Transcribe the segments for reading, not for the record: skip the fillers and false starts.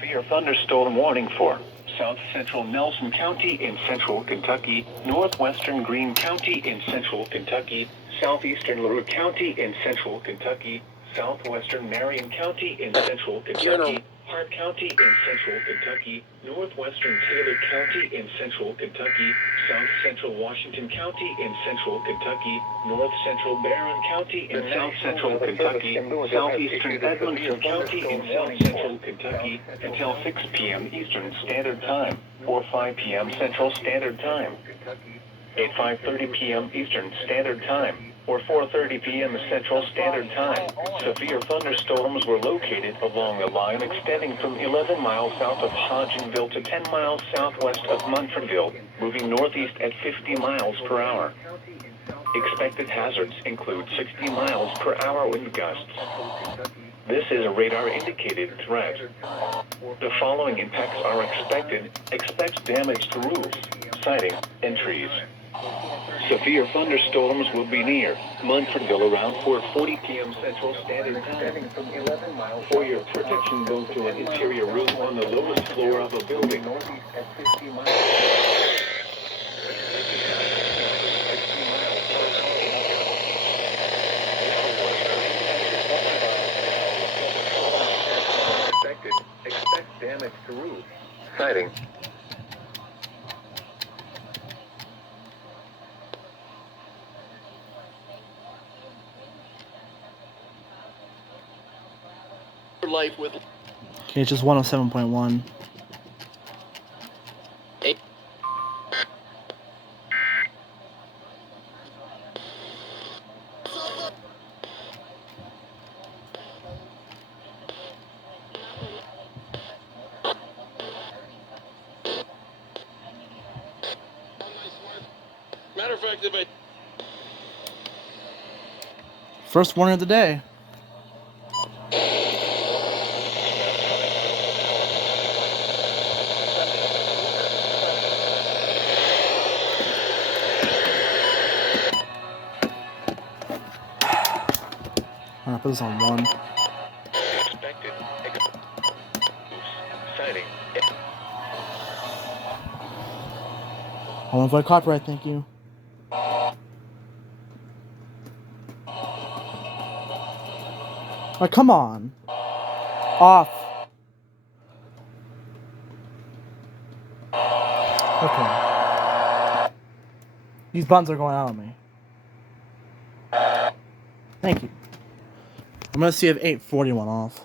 Severe thunderstorm warning for South Central Nelson County in central Kentucky, northwestern Greene County in central Kentucky, southeastern LaRue County in central Kentucky, southwestern Marion County in central Kentucky, Hart County in central Kentucky, northwestern Taylor County in central Kentucky, south central Washington County in central Kentucky, north central Barron County in south central Kentucky, southeastern Edmonton County in south central Kentucky until 6 p.m. Eastern Standard Time or 5 p.m. Central Standard Time. At 5:30 p.m. Eastern Standard Time or 4:30 p.m. Central Standard Time, severe thunderstorms were located along a line extending from 11 miles south of Hodgenville to 10 miles southwest of Munfordville, moving northeast at 50 miles per hour. Expected hazards include 60 miles per hour wind gusts. This is a radar-indicated threat. The following impacts are expected. Expect damage to roofs, siding, and trees. Severe thunderstorms will be near Munfordville around 4:40 p.m. Central Standard Time. For your protection, go to an interior room on the lowest floor of a building. Expect damage to roofs, siding. Life with Okay, it's just 107.1. Matter of fact, if I First warning of the day. I'm gonna put this on 1. Expected siding. I want to avoid copyright, thank you. Oh, come on. Off. Okay. These buttons are going out on me. Thank you. I'm gonna see if 840 went off.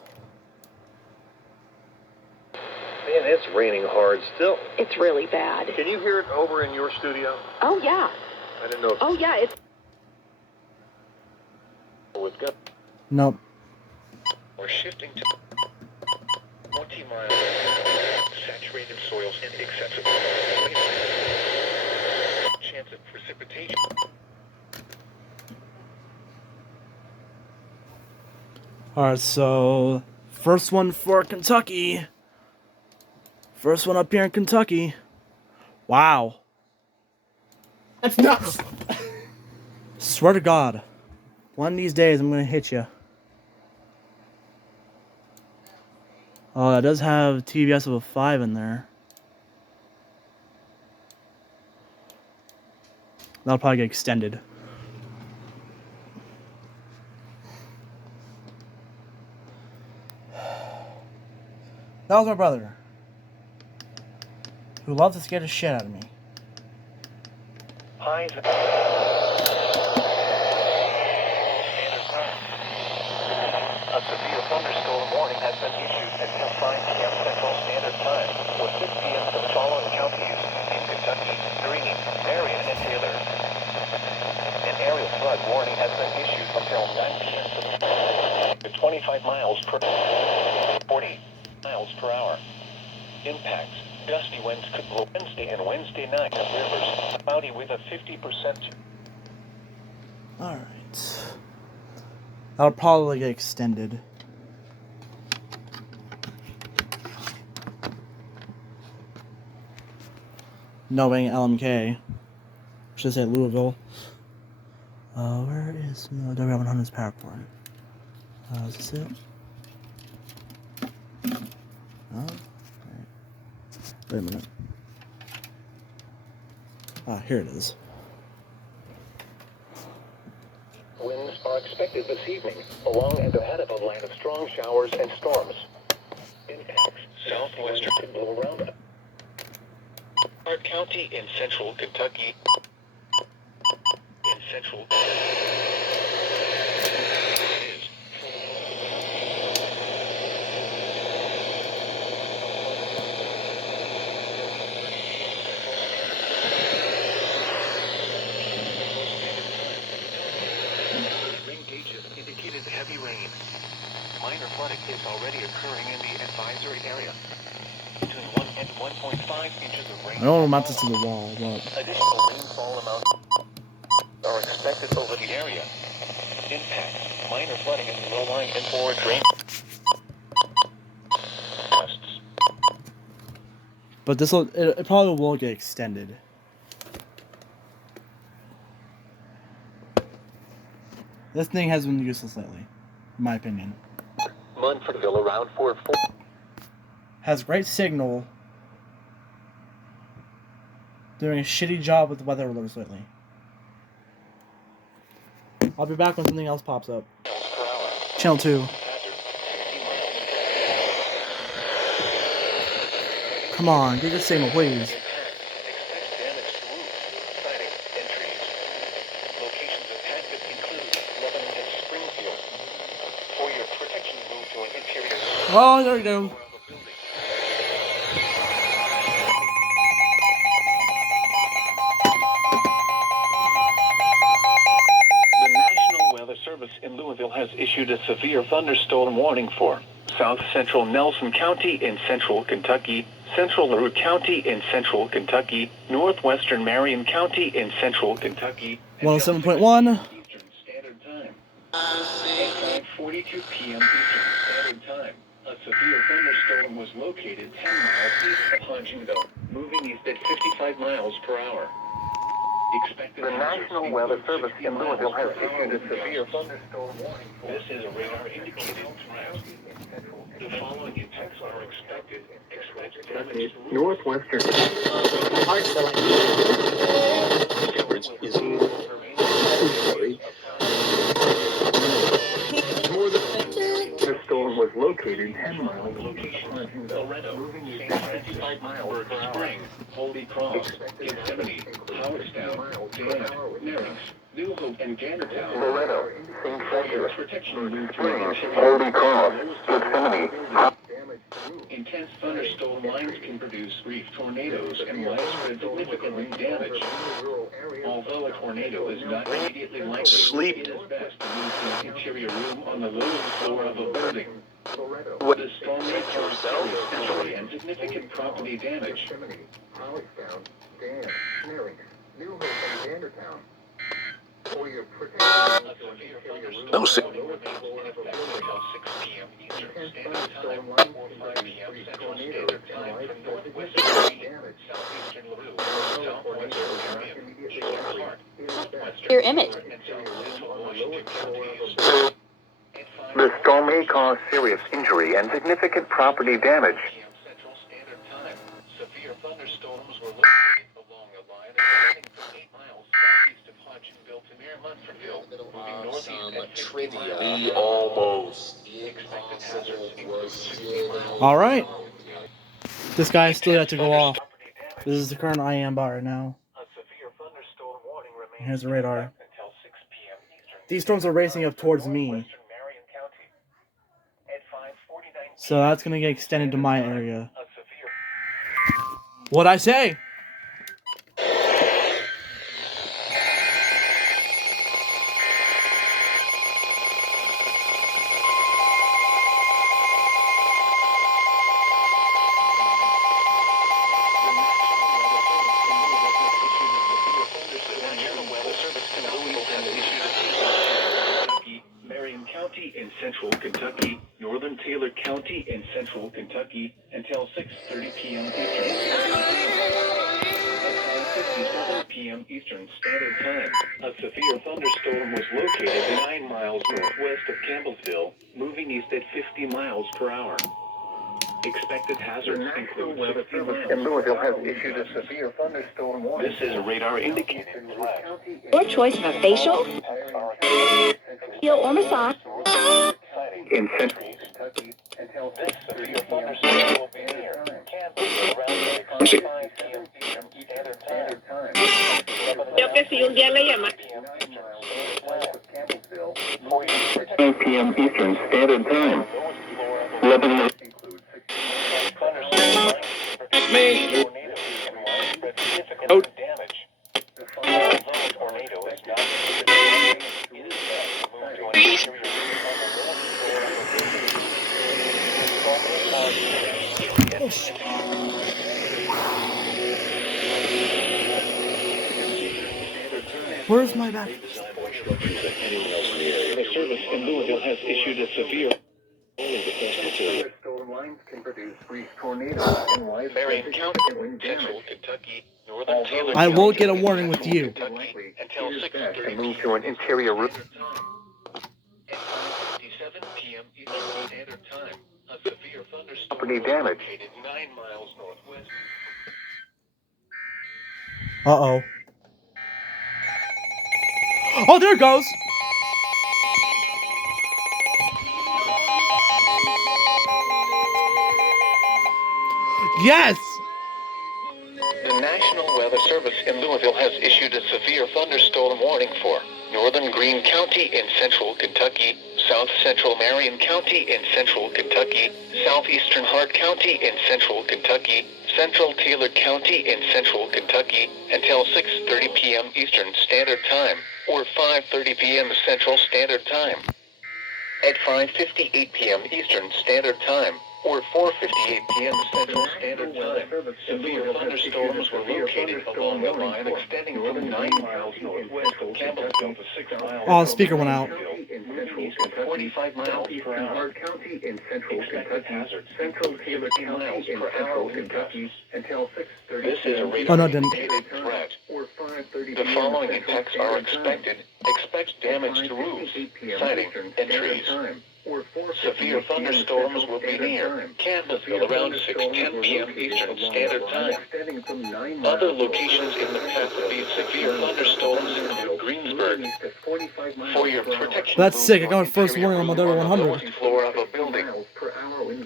Man, it's raining hard still. It's really bad. Can you hear it over in your studio? Oh, yeah. I didn't know if Oh, yeah, it's... we've got. Nope. We're shifting to 20 miles. Saturated soils and excessive rain. Chance of precipitation. Alright, so first one for Kentucky. First one up here in Kentucky. Wow. That's nuts. Swear to God. One of these days I'm gonna hit you. Oh, that does have TBS of a 5 in there. That'll probably get extended. That was my brother, who loves to scare the shit out of me. Highs. A severe thunderstorm warning has been issued until 5 p.m. Central Standard Time, or 6 p.m. for the following counties in Kentucky, Greene, Marion, and Taylor. An area flood warning has been issued until 9 p.m. for the 25 miles per 40 miles per hour. Impacts. Gusty winds could blow Wednesday and Wednesday night of rivers, cloudy with a 50%. Alright. That'll probably get extended. Knowing LMK. Should say Louisville. Where is W100's power plant? Is this it? Wait a minute. Ah, here it is. Winds are expected this evening, along and ahead of a line of strong showers and storms. Impacts southwestern could blow around Hart County in central Kentucky. In central rain gauges indicated heavy rain. Minor flooding is already occurring in the advisory area. Between 1 and 1.5 inches of rain. I don't want to mount this to the wall, but Additional rainfall amounts are expected over the area. Impacts minor flooding in the low line and forward drain. but this will it probably will get extended. This thing has been useless lately, in my opinion. Munfordville around 4. Has great signal. Doing a shitty job with the weather alerts lately. I'll be back when something else pops up. Channel 2. Come on, get the signal, please. Oh, there we go. The National Weather Service in Louisville has issued a severe thunderstorm warning for south central Nelson County in central Kentucky, central LaRue County in central Kentucky, northwestern Marion County in central Kentucky, 107.1. Eastern Standard Time. At 5:42 p.m. Eastern Standard Time, a severe thunderstorm was located 10 miles east of Hodgenville, moving east at 55 miles per hour. The National Weather Service in Louisville has issued a severe thunderstorm warning. This is a radar indicated threat. The following impacts are expected. Northwestern. The storm was located 10 miles location. Loretto, moving 55 miles per hour. Holy Cross, Gethsemane, Howardstown, Dan, Merrick, New Hope, and Gandertown. Loretto, St. Frederick, protection moved to Holy Cross, Gethsemane. Intense thunderstorm lines can produce brief tornadoes and widespread significant wind damage. Although a tornado is not immediately likely, it is best to move to an interior room on the lowest floor of a building. The storm may cause serious injury and significant property damage. No, sir. Your image. The storm may cause serious injury and significant property damage. Severe thunderstorms were located along a line extending from 8 miles southeast of Hodgenville to near Munfordville, moving northeast at 50 miles. The almost Expected hazards include 60 miles. All right. This guy still had to go off. This is the current IM bar right now. A severe thunderstorm warning remains Here's the radar. until 6 p.m. Eastern. These storms are racing up towards me, Northwestern Marion County. At 5:49 so that's gonna get extended to my area. a severe What'd I say? Marion County in central Kentucky, northern Taylor County in central Kentucky, until 6:30 p.m. Eastern. At 5:57 p.m. Eastern Standard Time, a severe thunderstorm was located 9 miles northwest of Campbellsville, moving east at 50 miles per hour. Expected hazards include Weather Service in Louisville has issued a severe thunderstorm warning. This is a radar indicated threat. Your choice of a facial, peel, or massage. In central Kentucky until this severe thunderstorm will be near Kansas around 6:05 p.m. Standard Time. Creo que si un día le llaman. 5 p.m. Eastern Standard Time. 11 damage. Tornado is not Where's my back? The service in Louisville has issued a severe Marion County, Central Kentucky, Northern Taylor I will County, get a warning with you. Kentucky, until 6:30 move to an interior route. At 5:57 p.m. Eastern Standard Time, a severe thunderstorm Property damage. located 9 miles northwest. Uh-oh. Oh, there it goes! Yes! The National Weather Service in Louisville has issued a severe thunderstorm warning for northern Greene County in central Kentucky, south central Marion County in central Kentucky, southeastern Hart County in central Kentucky, central Taylor County in central Kentucky, until 6:30 p.m. Eastern Standard Time, or 5:30 p.m. Central Standard Time. At 5:58 p.m. Eastern Standard Time, or 4:58 p.m. Central Standard Time, severe thunderstorms were located along the line extending from 9 miles northwest of Campbellsville to 6 miles. Oh, the speaker went out. 45 miles per hour. Expected hazards. Central Taylor miles per hour wind gusts. This is a radar Oh, no, it didn't. indicated threat. The following attacks are expected. Expect damage to roofs, siding, and trees. Severe thunderstorms will be near Campbellsville around 6:10 p.m. Eastern Standard Time. Other locations in the path of these severe thunderstorms include Greensburg. For your protection, That's move sick. I to got an my first interior warning on my room Delta the 100. lowest floor of a building.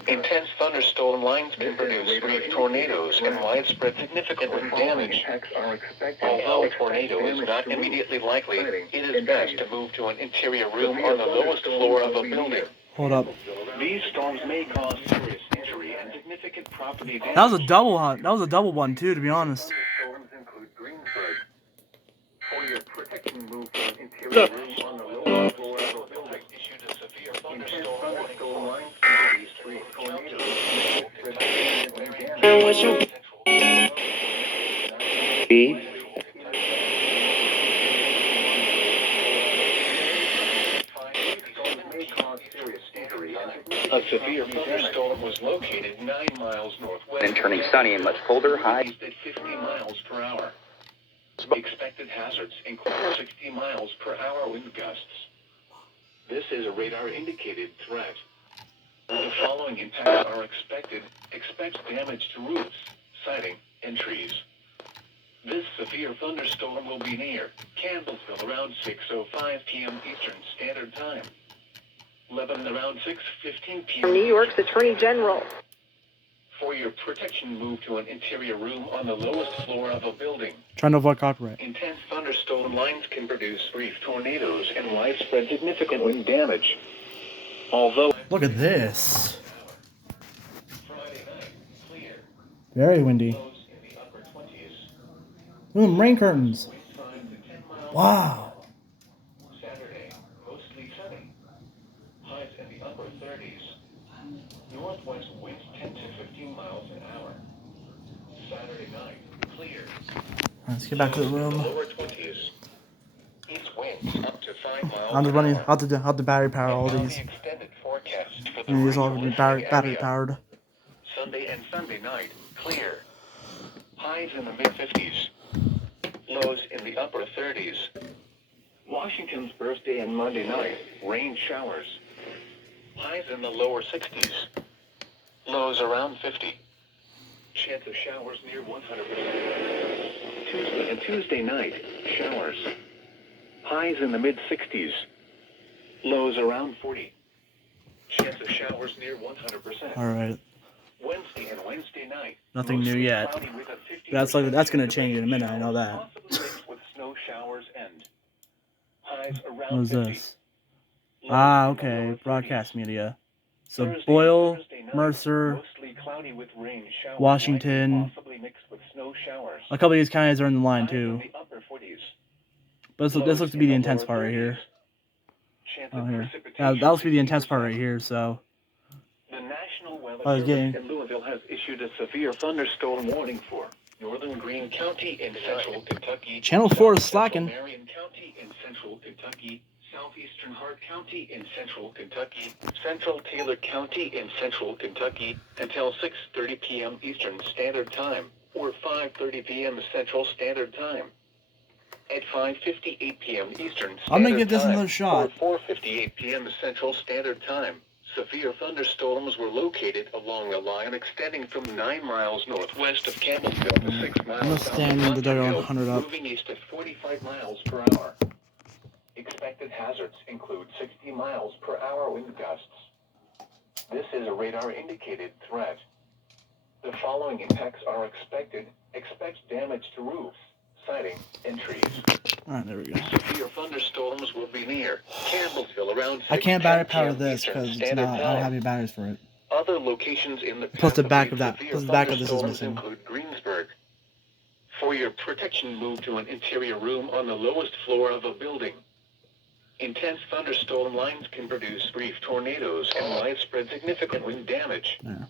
Intense thunderstorm lines can produce brief tornadoes and widespread significant wind damage. Although a tornado is not immediately likely, it is best to move to an interior room on the lowest floor of a building. Hold up. These storms may cause serious injury and significant property damage. That was a double hunt. That was a double one, too, to be honest. Storms include Greensburg. For your protection, move to an interior room on the lowest floor of a building. Issued a severe thunderstorm warning for these three tornadoes. What's your A severe thunderstorm was located 9 miles northwest. Then turning sunny and much colder, high. East at 50 miles per hour. Expected hazards include 60 miles per hour wind gusts. This is a radar indicated threat. The following impacts are expected. Expect damage to roofs, siding, and trees. This severe thunderstorm will be near Campbellsville around 6:05 p.m. Eastern Standard Time. Lebanon around 6:15 p.m. New York's Attorney General? For your protection, move to an interior room on the lowest floor of a building. Trying to avoid copyright. Intense thunderstorm lines can produce brief tornadoes and widespread significant wind damage. Although Look at this. Friday night, clear. Very windy. Lows in the upper 20s. Look at them rain curtains. Wind 5 to 10 miles. Wow. Saturday, mostly sunny. Highs in the upper 30s. Northwest winds 10 to 15 miles an hour. Saturday night, clear. Let's get back to the room. Lower 20s. East winds up to 5 miles I'm just an running hour. how to battery power all Now these. the extended forecast for the And these all regional battery area. powered. Sunday and Sunday night, clear. Highs in the mid-50s. Lows in the upper 30s. Washington's birthday and Monday night, rain showers. Highs in the lower 60s. Lows around 50. Chance of showers near 100%. Tuesday and Tuesday night, showers. Highs in the mid-60s. Lows around 40. Chance of showers near 100%. All right. Wednesday and Wednesday night. Nothing new yet. Cloudy with a 50% That's gonna chance of change in a minute. I know that. possibly mixed with snow showers and highs around What is 50. this? Lows Ah, in the okay. lower 30s. Broadcast media. So Thursday and Boyle, Thursday night, Mercer, mostly cloudy with rain showers, Washington. likely possibly mixed with snow showers. A couple of these counties are in the line Highs in too. the upper 40s. But this looks to be the intense part right here. Chance Oh, of here. precipitation That looks to be the intense 60%. part right here. So The National Weather I was Service getting- in Louisville has issued a severe thunderstorm warning for northern Greene County in central Kentucky, Channel 4 is south slacking. central Marion County in central Kentucky, southeastern Hart County in central Kentucky, central Taylor County in central Kentucky until 6:30 p.m. Eastern Standard Time or 5:30 p.m. Central Standard Time. At 5:58 p.m. Eastern Standard Time I'm gonna give this another shot. or 4:58 p.m. Central Standard Time. Severe thunderstorms were located along a line extending from 9 miles northwest of Campbellsville to 6 miles I'm gonna south stand of the dugout Huntersville, 100 up. moving east at 45 miles per hour. Expected hazards include 60 miles per hour wind gusts. This is a radar-indicated threat. The following impacts are expected. Expect damage to roofs, siding, and trees. Alright, there we go. Severe thunderstorms will be near Campbellsville around 6 I can't battery 10 power p.m. this Eastern because it's Standard not. I don't Time. have any batteries for it. Other locations in the Plus the back of path that. severe Plus the back of this is thunderstorms missing. include Greensburg. For your protection, move to an interior room on the lowest floor of a building. Intense thunderstorm lines can produce brief tornadoes and widespread significant wind damage. Yeah.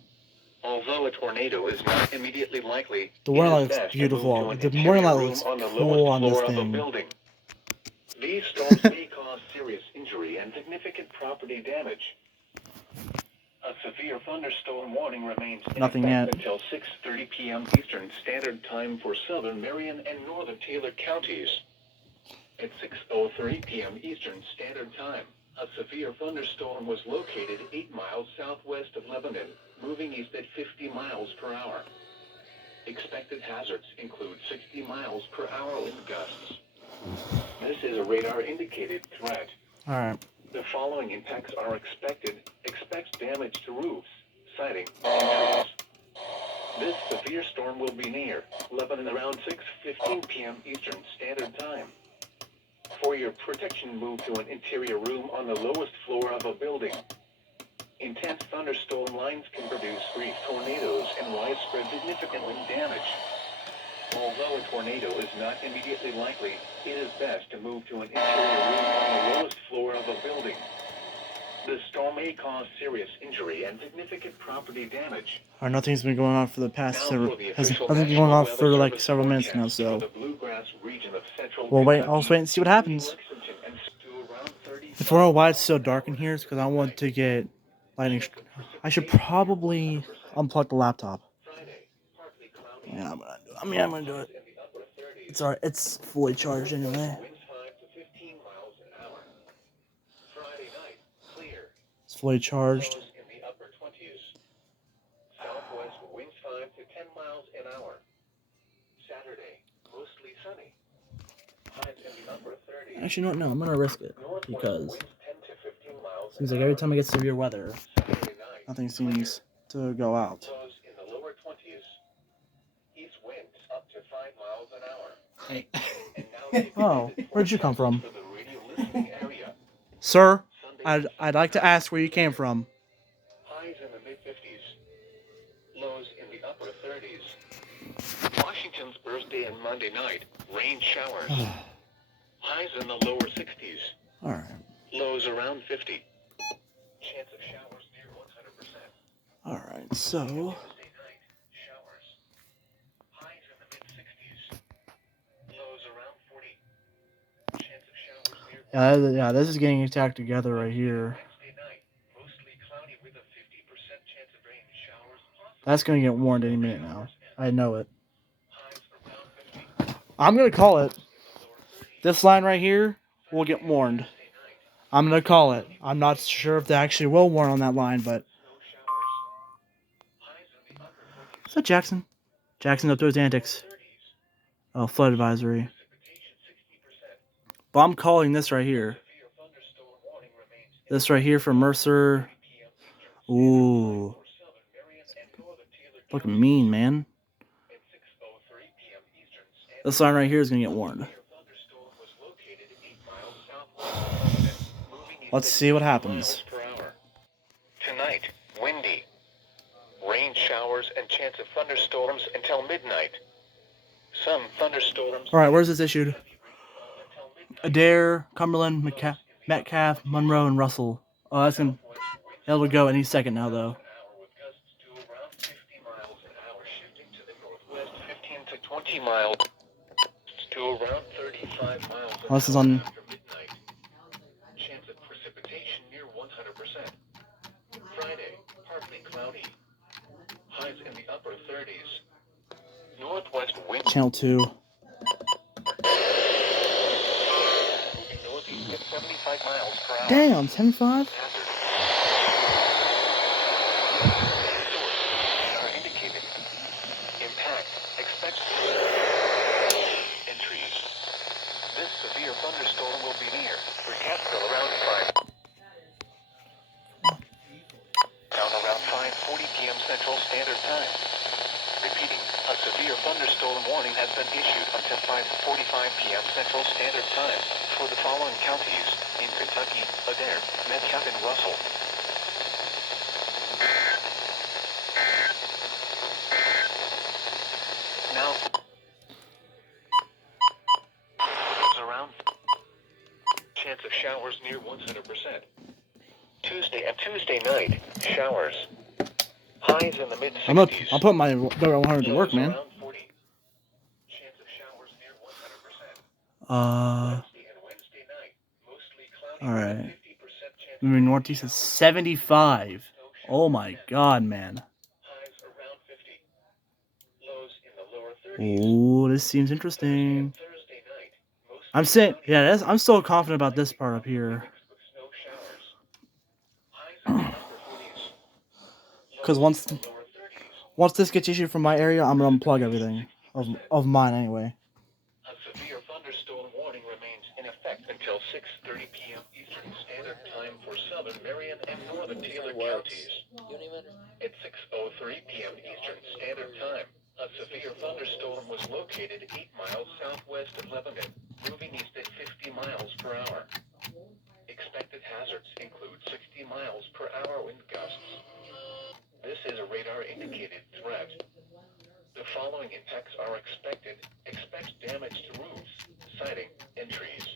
Although a tornado is not immediately likely, The it warning light is looks best to beautiful. move to an The interior warning light room looks on the cool lowest on this floor of a thing. building. These storms may cause serious injury and significant property damage. A severe thunderstorm warning remains in Nothing effect yet. until 6:30 p.m. Eastern Standard Time for southern Marion and northern Taylor counties. At 6:03 p.m. Eastern Standard Time, a severe thunderstorm was located 8 miles southwest of Lebanon, moving east at 50 miles per hour. Expected hazards include 60 miles per hour wind gusts. This is a radar-indicated threat. Alright. The following impacts are expected. Expect damage to roofs, siding, and trees. This severe storm will be near Lebanon around 6:15 p.m. Eastern Standard Time. For your protection, move to an interior room on the lowest floor of a building. Intense thunderstorm lines can produce brief tornadoes and widespread significant wind damage. Although a tornado is not immediately likely, it is best to move to an interior room on the lowest floor of a building. The storm may cause serious injury and significant property damage. Alright, nothing's been going on for the past Now several. for the Nothing's official been National going on Weather for like Service several minutes now. forecast So for the Bluegrass region of central we'll wait. Kentucky, I'll wait and see what including happens. Lexington and to around 30 If we're on why it's so dark in here, it's because I want to get lightning. I should probably unplug the laptop. Friday, partly cloudy. Yeah, I'm gonna do it. In the upper 30s. It's alright. It's fully charged anyway. Winds 5 to 15 miles an hour. Friday night, clear. It's fully charged. Lows in the upper 20s. Southwest winds 5 to 10 miles an hour. Saturday, mostly sunny. Highs in the upper 30s. Actually, no. I'm gonna risk it Northwest because winds 10 to 15 miles seems an like every hour. time I get severe weather, Saturday night, nothing seems to go out. lows in the lower 20s. East winds up to 5 miles an hour. Hey. And now the Oh, updated where'd you come from? forecast for the radio listening area. Sir, Sunday, I'd like to ask where you came from. highs in the mid-50s. Lows in the upper 30s. Washington's birthday and Monday night, rain showers. Highs in the lower 60s. Alright. Lows around 50. Chance of showers near 100%. Alright, so. Tuesday night, showers. Highs in the mid-60s. Lows around 40. Chance of showers near Yeah, this is getting attacked together right here. Wednesday night, mostly cloudy with a 50% chance of rain showers. That's gonna get warned any minute now. I know it. Highs around 50. I'm gonna call it. This line right here will get warned. I'm gonna call it. I'm not sure if they actually will warn on that line, but Snow showers. Is that Jackson? Jackson up to his antics. Oh, flood advisory. But I'm calling this right here. This right here for Mercer. Ooh. Fucking mean, man. This line right here is gonna get warned. Let's see what happens. Tonight, windy. Rain showers and chance of thunderstorms until midnight. Some thunderstorms. Alright, where's this issued? Adair, Cumberland, Metcalf, Monroe, and Russell. Oh, that's gonna... It'll go any second now, though. 15 to 20 miles to around 35 miles. Oh, this is on... Chance of precipitation near 100%. Friday, partly cloudy. Highs in the upper 30s. Northwest wind. Channel 2. Northeast at 75 miles per hour. Damn, 75? Are indicated. Impact. Expect entries. This severe thunderstorm will be near. Forecastle around 5. Down around 5:40 p.m. Central Standard Time. Repeating, a severe thunderstorm warning has been issued until 5:45 p.m. Central Standard Time for the following counties in Kentucky: Adair, Metcalf, and Russell. Now, around chance of showers near 100%. Tuesday night, showers. Highs in the mid 60s. I'll put my W100 to work, man. Around 40. Chance of showers near 100%. Wednesday and Wednesday night, mostly cloudy. Alright. 50% chance Moving northeast is 75. Oh my god, man. highs around 50. Lows in the lower 30s. Ooh, this seems interesting. Thursday night, mostly I'm saying, cloudy. yeah, I'm still confident about this part up here. Mixed with snow showers. Highs in the upper 40s. Because Lows in the lower 30s. once this gets issued from my area, I'm gonna unplug everything of mine anyway. A severe thunderstorm warning remains in effect until 6:30 p.m. Eastern Standard Time for southern Marion and northern Taylor counties. At 6:03 p.m. Eastern Standard Time, a severe thunderstorm was located 8 miles southwest of Lebanon, moving east at 50 miles per hour. Expected hazards include 60 miles per hour wind gusts. This is a radar-indicated threat. The following impacts are expected. Expect damage to roofs, siding, and trees.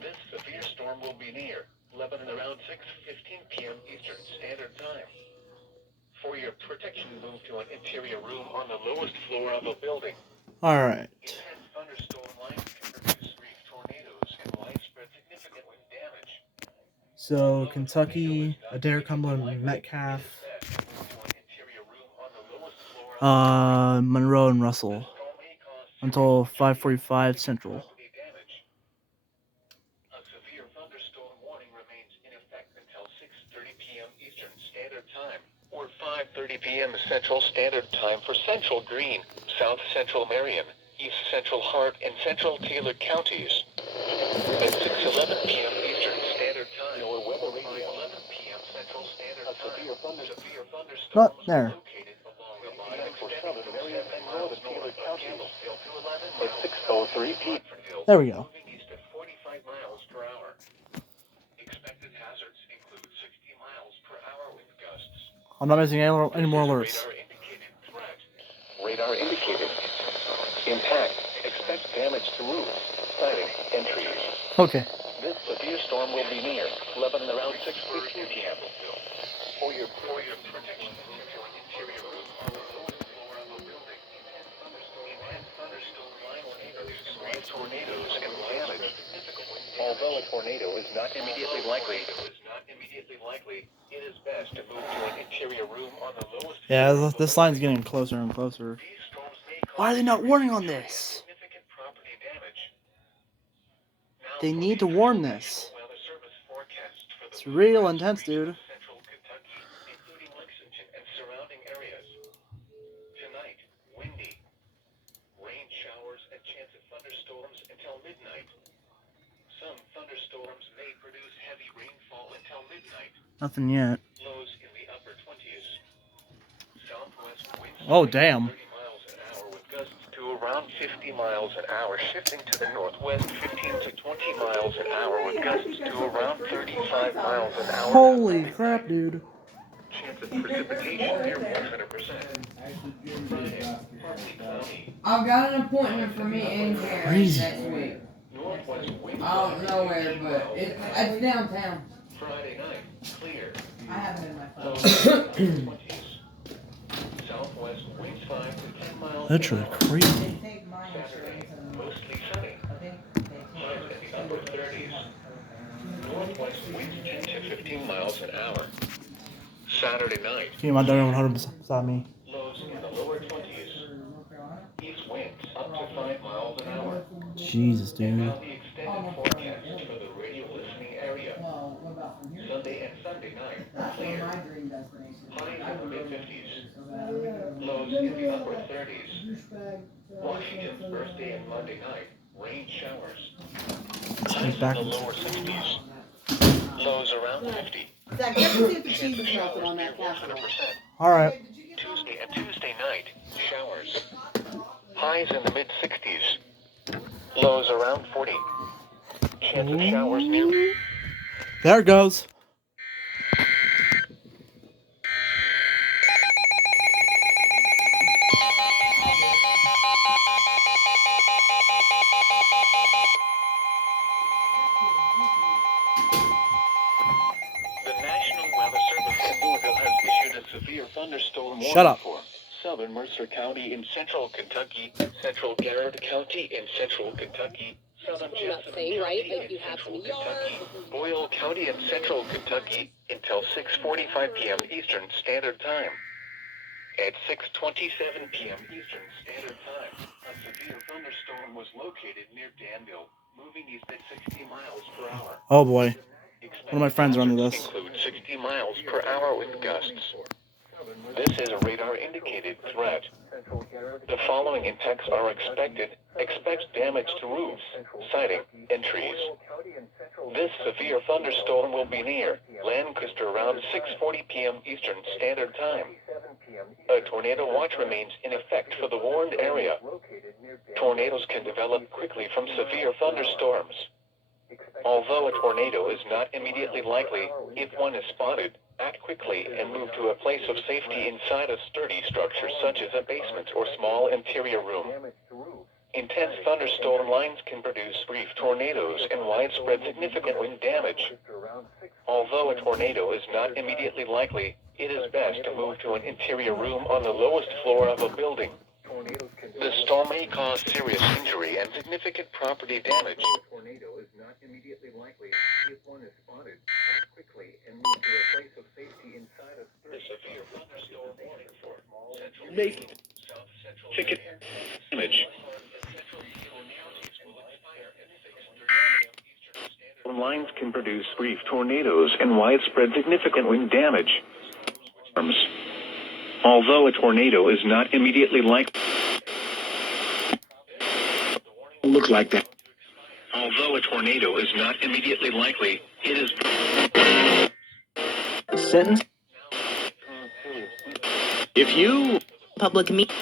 This severe storm will be near Lebanon around 6:15 p.m. Eastern Standard Time. For your protection, move to an interior room on the lowest floor of a building. Alright. Intense thunderstorm lines can produce brief tornadoes and widespread significant wind damage. So, Kentucky, Adair, Cumberland, Metcalf, Monroe, and Russell. Until 5:45 Central. A severe thunderstorm warning remains in effect until 6:30 p.m. Eastern Standard Time, or 5:30 p.m. Central Standard Time for Central Green, South Central Marion, East Central Hart, and Central Taylor counties. At 6:11 p.m. Eastern Standard Time, or 5:11 p.m. Central Standard Time, severe thunderstorms Not there. located along the line extending from 7 miles north of Campbellsville to 11 miles at 6:03 p.m. There we go. Moving east at 45 miles per hour. Expected hazards include 60 miles per hour wind gusts. I'm not missing any more alerts. Radar indicated threat. Radar indicated. Impact. Expect damage to roofs, siding, and trees. Okay. This severe storm will be near Lebanon around 6:15 p.m. For your protection, move to an interior room on the lowest floor of a building. Intense thunderstorm line tornadoes and damage. Although a tornado is not immediately likely, it is best to move to an interior room on the lowest. Yeah, this line's getting closer and closer. Why are they not warning on this? Significant property damage. Now They for need to the warn National this. Weather Service forecast for the It's real Midwest intense, region dude. of Central Kentucky, including Lexington and surrounding areas. Nothing yet. Lows in the upper 20s. Southwest winds Oh, damn. 30 miles an hour with gusts to around 50 miles an hour, shifting to the northwest 15 to 20 miles an hour with gusts to around 35 miles an hour. Holy crap, dude. Chance of precipitation near 100%. Friday, partly cloudy. I've got an appointment for me in here Crazy. next week. Northwest winds. I don't know where, but it's downtown. Friday night, clear. I have it in my phone. Lows in the upper 20s. Southwest winds 5 to 10 miles That's an really hour. crazy. They take my Saturday, insurance and mostly sunny. I think they Highs in the upper 30s. Northwest winds 10 to 15 miles an hour. Saturday night, Keep my dog 100% beside me. lows in the lower 20s. East winds up to 5 miles an hour. Jesus, And dude. now the extended forecast for the radio listening area. Well, what about from here? Sunday and Sunday night, That's one of clear. my dream destinations. Highs in the mid-50s. Lows Lows in the upper 30s. Washington's birthday and Monday night, rain showers. Highs in the backwards. lower 60s. Lows around 50. Zach, check to see if the cheese is melted on that casserole. 100%. Alright. Tuesday and Tuesday night, showers. Highs in the mid-60s. Lows around 40. Chance of showers near. There it goes. The National Weather Service in Louisville has issued a severe thunderstorm warning Shut up. for southern Mercer County in central Kentucky, central Garrett County in central Kentucky, southern Jessamine thing, right, County that in you have central some Kentucky, Boyle County in central Kentucky until 6:45 p.m. Eastern Standard Time. At 6:27 p.m. Eastern Standard Time, a severe thunderstorm was located near Danville, moving east at 60 miles per hour. Oh boy. One of my friends are under this. Include 60 miles per hour wind gusts. This is a radar-indicated threat. The following impacts are expected. Expect damage to roofs, siding, and trees. This severe thunderstorm will be near Lancaster around 6:40 p.m. Eastern Standard Time. A tornado watch remains in effect for the warned area. Tornadoes can develop quickly from severe thunderstorms. Although a tornado is not immediately likely, if one is spotted, act quickly and move to a place of safety inside a sturdy structure such as a basement or small interior room. Intense thunderstorm lines can produce brief tornadoes and widespread significant wind damage. Although a tornado is not immediately likely, it is best to move to an interior room on the lowest floor of a building. The storm may cause serious injury and significant property damage. Tornado is not immediately likely. If one is spotted, act quickly and move to a place of safety inside a severe thunderstorm warning for central south central image. Lines can produce brief tornadoes and widespread significant wind damage. Although a tornado is not immediately likely, look like that. Although a tornado is not immediately likely, it is Sentence. If you Public meeting.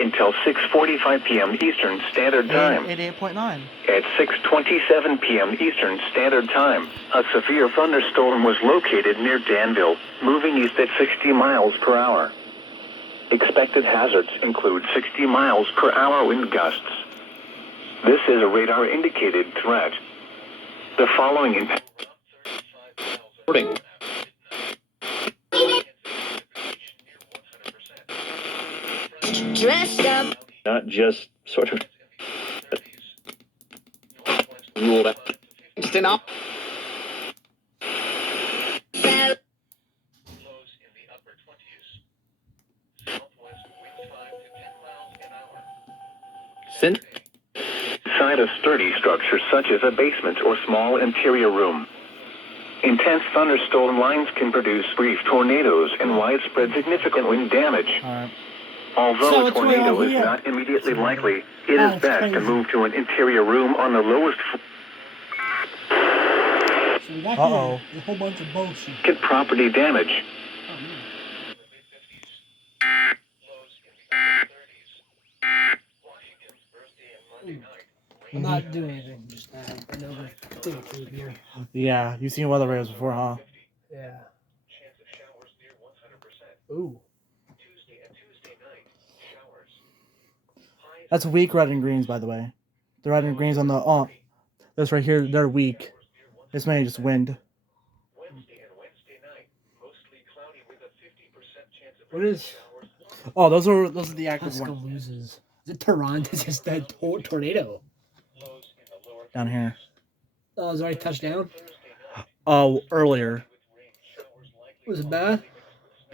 until 6:45 p.m. Eastern Standard Time. 88.9. At 6:27 p.m. Eastern Standard Time, a severe thunderstorm was located near Danville, moving east at 60 miles per hour. Expected hazards include 60 miles per hour wind gusts. This is a radar-indicated threat. The following impact. Dressed up. not just sort of ruled out. Stand Sent. Inside a sturdy structure such as a basement or small interior room. Intense thunderstorm lines can produce brief tornadoes and widespread significant wind damage. Alright. Although So a what's going tornado on is here? not immediately likely, it Oh, is it's best to crazy. move to an interior room on the lowest floor. So we got Uh-oh. here. There's a whole bunch of bullshit. Get property damage. Oh, man. I'm not doing anything. Just I know we're thinking through here. Yeah, you've seen weather radios before, huh? Yeah. Ooh. That's weak red and greens, by the way. The red and greens on the this right here, they're weak. This may just wind. What is Oh, those are the active ones Tuscaloosa's? Is it Toronto? It's just that tornado. down here. Oh, it's already touched down? Oh, earlier. Was it bad?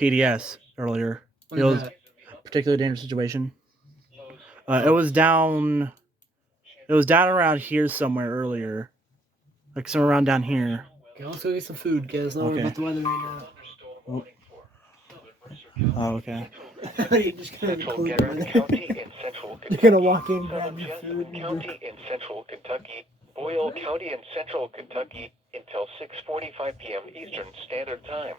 PDS earlier. What It is was that? a particularly dangerous situation. It was down. It was down around here somewhere earlier, like somewhere around down here. Okay, let's go get some food, guys. Don't worry Okay. about the weather right Oh, oh okay. now. You're just gonna Central record the Garrett weather. County in central You're Kentucky. gonna walk in, grab Southern your Jessamine food, and County in central Kentucky. Boyle County in central Kentucky until 6:45 p.m. Eastern Standard Time.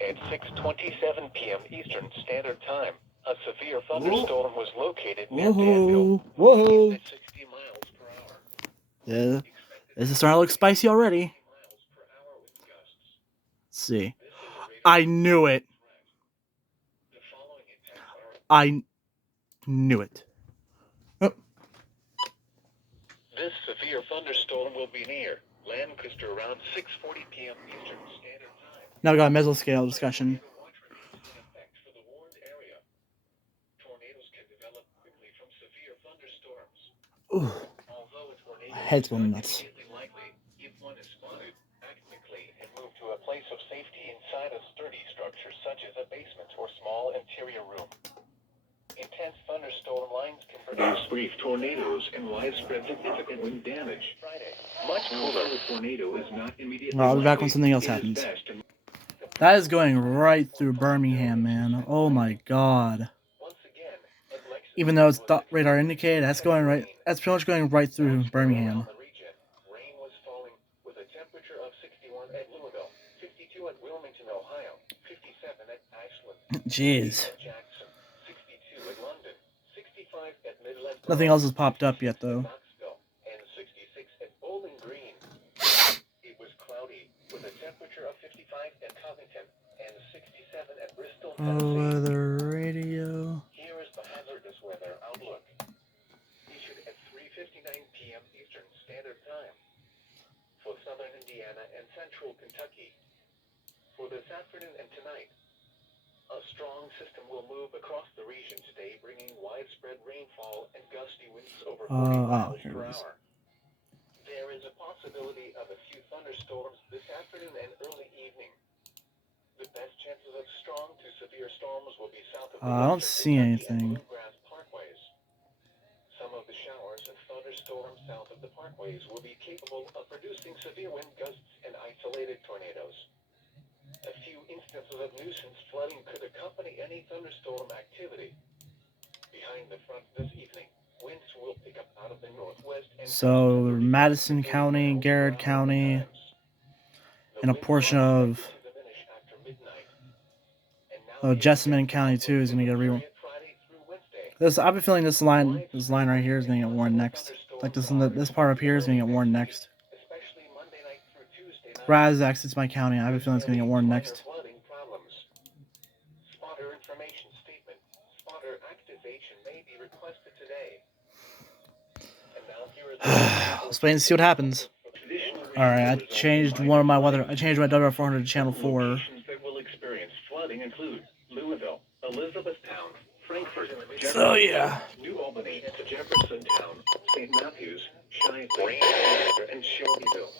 At 6:27 p.m. Eastern Standard Time, a severe thunderstorm was located near Danville. Whoa! At 60 miles per hour. Yeah, this is starting to look spicy already. Let's see. I knew it. I knew it. Oh, This severe thunderstorm will be near Lancaster around 6:40 p.m. Eastern Standard Time. now we got a mesoscale discussion. Watch remains in effect for the warned area. Tornadoes can develop quickly from severe thunderstorms. Ooh, Although a tornado my head's is going not nuts. immediately likely, if one is spotted, act quickly and move to a place of safety inside a sturdy structure such as a basement or small interior room. Intense thunderstorm lines can produce brief tornadoes and widespread significant wind damage. Friday, much cooler. A tornado is not immediately I'll be back when likely. something else It is happens. best to That is going right through Birmingham, man. Oh my god. once again, Alexis Even though it's was dot radar indicated, that's going right. That's pretty much going right through Birmingham. around the region. Rain was falling with a temperature of 61 at Louisville, 52 at Wilmington, Ohio, 57 at Ashland, Jeez. at Jackson, 62 at London, 65 at Midland. Nothing else has popped up yet, though. Knoxville, and 66 at Bowling Green. It was cloudy with a temperature of 55 at Covington and 67 at Bristol, Tennessee. Weather radio. Here is the hazardous weather outlook. Issued at 3:59 p.m. Eastern Standard Time for southern Indiana and central Kentucky. For this afternoon and tonight, a strong system will move across the region today, bringing widespread rainfall and gusty winds over 40 miles Here per it is. hour. There is a possibility of a few thunderstorms this afternoon and early evening. The best chances of strong to severe storms will be south of the I don't Western see Kentucky anything. and Bluegrass Parkways. Some of the showers and thunderstorms south of the parkways will be capable of producing severe wind gusts and isolated tornadoes. A few instances of nuisance flooding could accompany any thunderstorm activity. Behind the front this evening, winds will pick up out of the northwest and So Madison County, Garrett County, and a portion of Jessamine County too is gonna get real. This I have a feeling this line right here is gonna get warned next. Like this part up here is gonna get warned next. Razax, it's my county. I have a feeling it's gonna get warned next. Spotter information statement. Spotter activation may be requested today. And now here is Let's wait and see what happens. Alright, I changed one of my weather. I changed my WR400 to channel 4. locations that will experience flooding include Louisville, Elizabethtown, Frankfort, So yeah. New Albany to Jeffersontown, St. Matthews, Shiloh, and Shelbyville.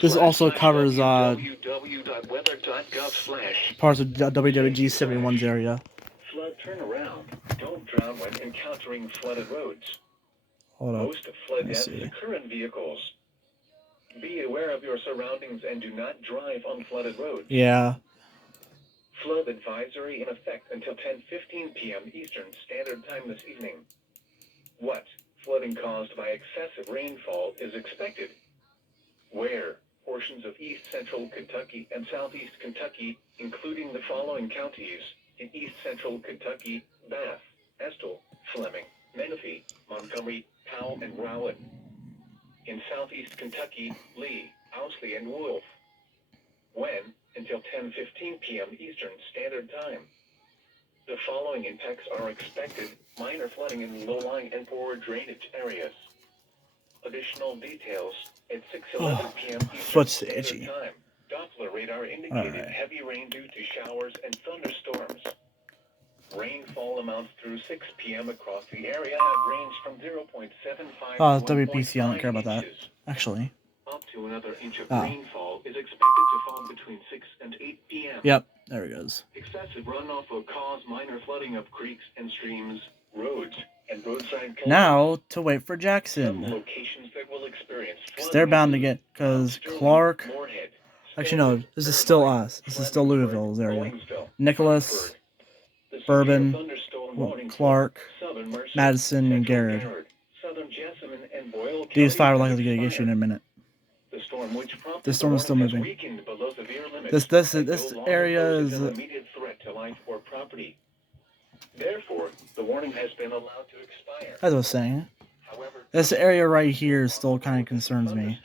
This also covers http://www.weather.gov/ parts of WWG71's area. Flood turnaround. Don't drown when encountering flooded roads. Hold up. Most flood Let's deaths see. occur in vehicles. Be aware of your surroundings and do not drive on flooded roads. Yeah. Flood advisory in effect until 10:15 p.m. Eastern Standard Time this evening. What flooding caused by excessive rainfall is expected? Where portions of east central Kentucky and southeast Kentucky, including the following counties: in east central Kentucky, Bath, Estill, Fleming, Menifee, Montgomery, Powell, and Rowland. In southeast Kentucky, Lee, Owsley, and Wolf. When? Until 10:15 p.m. Eastern Standard Time. The following impacts are expected: minor flooding in low-lying and poor drainage areas. Additional details at 6:11 p.m. Eastern foot's Standard itchy. Time. Doppler radar indicated Alright. heavy rain due to showers and thunderstorms. Rainfall amounts through 6 p.m. across the area have ranged from 0.75 Oh, to WPC, I don't care about 1.5 that. inches. Actually. Up to another inch of Oh. rainfall is expected to fall between 6 and 8 p.m. Yep, there it goes. Excessive runoff will cause minor flooding of creeks and streams, roads, and roadside culverts. Now, to wait for Some Jackson. locations that will experience Because they're bound to get, because Sterling, Clark, Moorhead, actually no, this is still us. This is still Louisville's area. Owensville, Nicholas, Pittsburgh. The severe Bourbon, thunderstorm well, warning for Clark, Southern Mercer, Madison, and Central Garrett. Southern Jessamine, and Boyle These counties five are have likely to get expired. issued in a minute. The storm, which prompted This storm is still warning, has moving. weakened below severe limits, This and no longer area poses is, an immediate threat to life or property. Therefore, the warning has been allowed to expire. as I was saying, However, this area right here still kind of concerns me.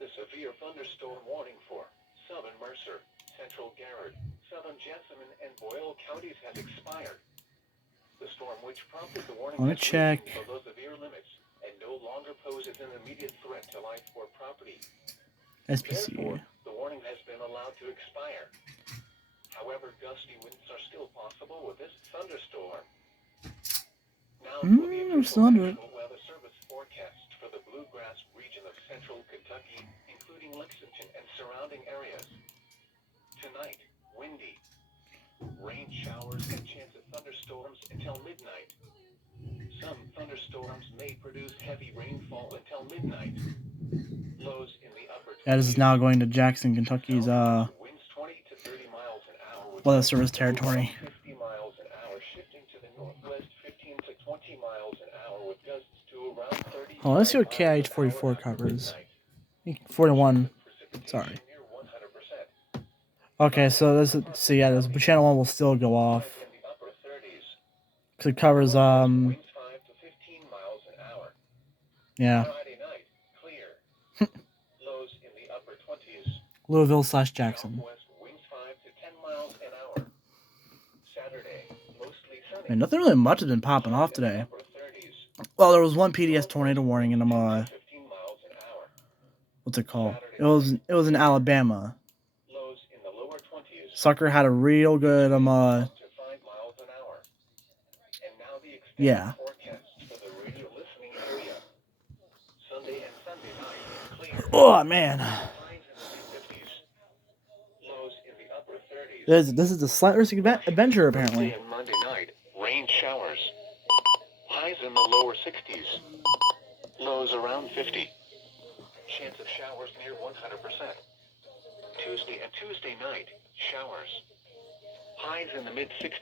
The severe thunderstorm warning for Southern Mercer, Central Garrett, Southern Jessamine, and Boyle counties has expired. The storm, which prompted the warning, Let me has check. weakened below severe limits and no longer poses an immediate threat to life or property. SPC. Therefore, the warning has been allowed to expire. However, gusty winds are still possible with this thunderstorm. Now for the I'm still official under it. National Weather Service forecast for the Bluegrass region of central Kentucky, including Lexington and surrounding areas. Tonight, windy. Rain showers and chance of thunderstorms until midnight. Some thunderstorms may produce heavy rainfall until midnight. Lows in the upper Yeah, this is now going to Jackson, Kentucky's winds 20 to 30 miles an hour with weather service territory. 50 miles an hour, shifting to the northwest 15 to 20 miles an hour with gusts to around 30. Oh, let's see what KH44 covers. 41. Sorry. Okay, so this is, so yeah, this channel 1 will still go off. Because it covers, yeah. Louisville / Jackson. Man, nothing really much has been popping off today. Well, there was one PDS tornado warning in what's it called? It was in Alabama. Sucker had a real good yeah. Oh man. This is the slight risk adventure apparently. Monday night, rain showers. Highs in the lower 60s. Lows around 50. Chance of showers near 100%. Tuesday and Tuesday night, showers. Highs in the mid-60s.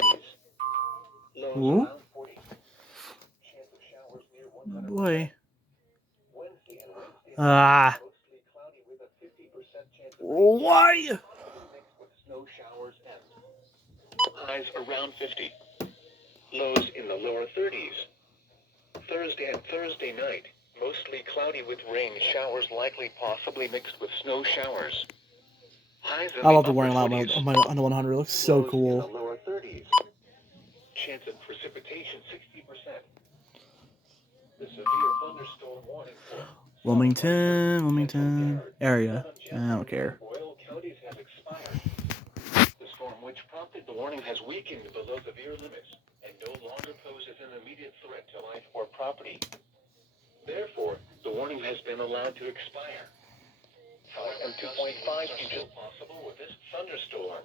Lows Ooh. around 40. Chance of showers near 100%. Boy. Wednesday and Wednesday Ah. mostly cloudy with a 50% chance of Why? mixed with snow showers and highs around 50. Lows in the lower 30s. Thursday and Thursday night, mostly cloudy with rain showers likely possibly mixed with snow showers. Highs in I love the upper wearing out 20s. on the 100. It looks so Lows in cool. the lower 30s. Chance of precipitation 60%. The severe thunderstorm warning for Wilmington area. I don't care. Boyle counties has expired. The storm, which prompted the warning, has weakened below severe limits and no longer poses an immediate threat to life or property. Therefore, the warning has been allowed to expire. However, 2.5 inches possible with this thunderstorm.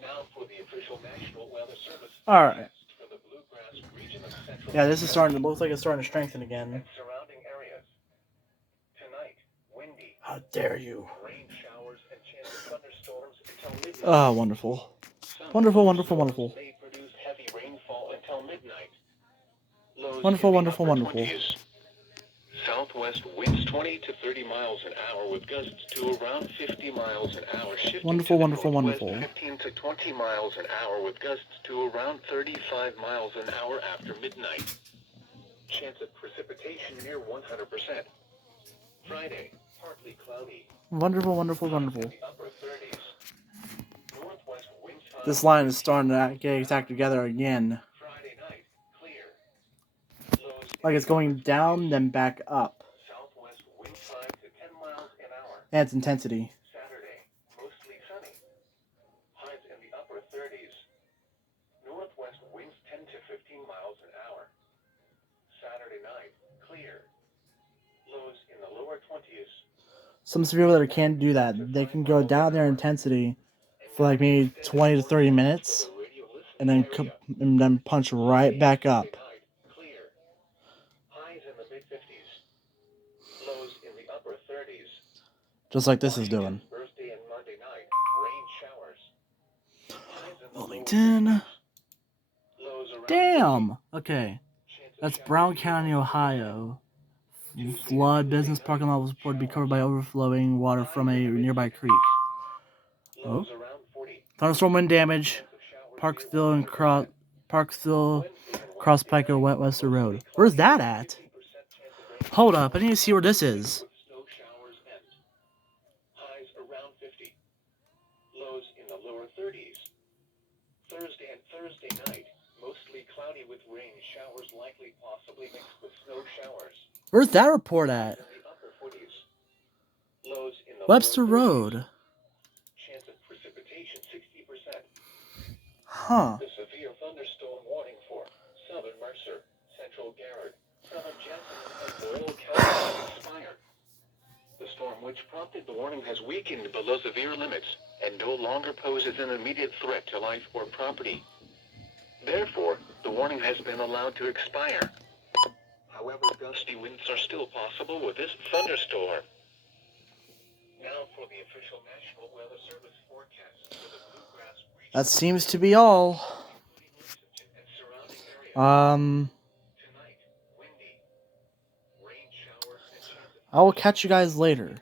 Now for the official National Weather Service. All right. For the Bluegrass region of central Yeah, this is starting to look like it's starting to strengthen again. and surrounding areas. Tonight, windy. How dare you? Rain showers and chance of thunderstorms until midnight. Ah, wonderful. Some Wonderful, wonderful, thunderstorms wonderful. may produce heavy rainfall until midnight. Lows Wonderful, in the wonderful, upper wonderful. 20s. Southwest winds 20 to 30 miles an hour with gusts to around 50 miles an hour. Shifting Wonderful, to the wonderful, northwest, wonderful. 15 to 20 miles an hour with gusts to around 35 miles an hour after midnight. Chance of precipitation near 100%. Friday, partly cloudy. Wonderful, wonderful, Highs wonderful. in the upper 30s. Northwest winds 5 This line is starting to get exact together again. Friday night, clear. Lows in Like it's the upper going down, 20s. then back up. Southwest winds 5 to 10 miles an hour. And its intensity. Saturday, mostly sunny. Highs in the upper 30s. Northwest winds 10 to 15 miles an hour. Saturday night, clear. Lows in the lower 20s. Some people that can't do that, they can go down their intensity for like maybe 20 to 30 minutes, and then punch right back up. Clear. Highs in the mid 50s. Lows in the upper 30s. Just like this is doing. Thursday and Monday night, rain showers. Highs in the lower Wilmington. 50s. Lows around Damn! Okay. 50. That's Brown County, Ohio. Flood business parking lot was reported to be covered by overflowing water from a nearby creek. Oh. Lows around 40. Thunderstorm wind damage. Parksville and Parksville Cross Pico Wet Wester Road. Where's that at? Hold up, I need to see where this is. With snow showers and highs around 50. Lows in the lower 30s. Thursday and Thursday night, mostly cloudy with rain showers likely, possibly mixed with snow showers. Where's that report at? In the upper 40s. Lows in the Webster lower 30s. Road. Chance of precipitation 60%. Huh. The severe thunderstorm warning for southern Mercer, central Garrett, southern Jensen, and Doyle County has expired. The storm which prompted the warning has weakened below severe limits and no longer poses an immediate threat to life or property. Therefore, the warning has been allowed to expire. However, gusty winds are still possible with this thunderstorm. Now for the official National Weather Service forecast for the Bluegrass region. That seems to be all. And surrounding areas. Tonight, windy, rain showers and chances. I will catch you guys later.